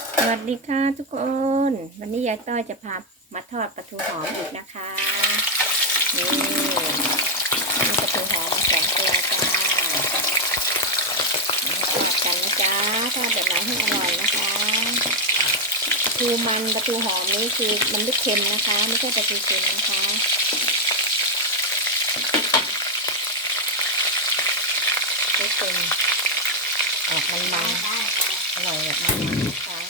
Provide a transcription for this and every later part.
สวัสดีค่ะทุกคน วันนี้ยายต้อยจะพามาทอดปลาทูหอมอีกนะคะ นี่นี่ปลาทูหอมมาสองตัวจ้าทอดกันนะจ๊ะทอดแบบไหนให้อร่อยนะคะปลาทูมันปลาทูหอมนี่คือมันไม่เค็มนะคะ ไม่ใช่ปลาทูเค็มนะคะไม่เค็มออกมันมันๆอร่อยแบบมันๆนะคะ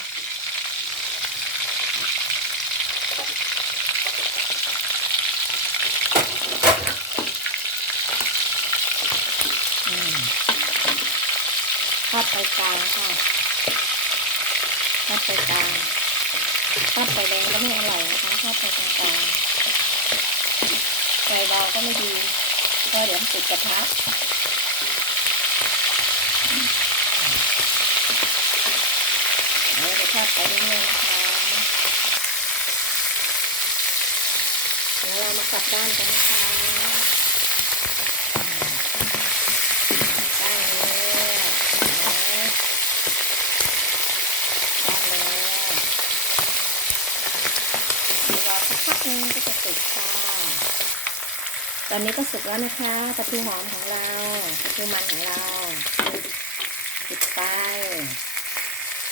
ทอดไปกลางค่ะทอดไปกลางทอดไปแดงก็ไม่อร่อยนะคะทอดไปกลางกลางไฟเบาก็ไม่ดีก็เดี๋ยวมันติดกระทะเดี๋ยวจะทอดไปเรื่อยๆนะคะเดี๋ยวเรามากลับด้านกันนะคะ ได้เลยนะได้เลยเดี๋ยวรอสักพักนึงก็จะสุกค่ะ ต อนนี้ก็สุกแล้วนะคะปลาทูหอมของเราปลาทูมันของเราปิดไฟ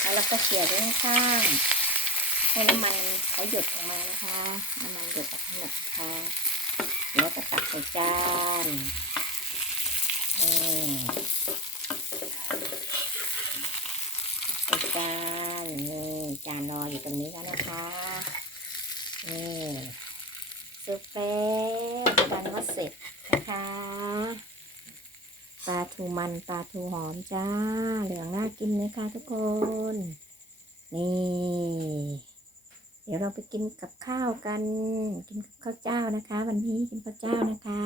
แล้วเราก็เขี่ยด้วยข้างให้น้ำมันเขาหยดออกมานะคะน้ำมันหยดออกมาหมดนะคะเดี๋ยวก็ตักใส่จานนี่ใส่จานนี่จานรออยู่ตรงนี้แล้วนะคะนี่ซุปเฟ่ดันก็ เสร็จนะคะปลาทูมันปลาทูหอมจ้า เหลืองน่ากินเลยค่ะทุกคน นี่ เดี๋ยวเราไปกินกับข้าวกัน กินกับข้าวเจ้านะคะ วันนี้กินข้าวเจ้านะคะ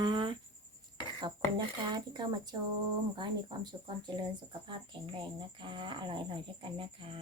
ขอบคุณนะคะที่เข้ามาชมขอให้มีความสุขความเจริญสุขภาพแข็งแรงนะคะ อร่อยๆด้วยกันนะคะ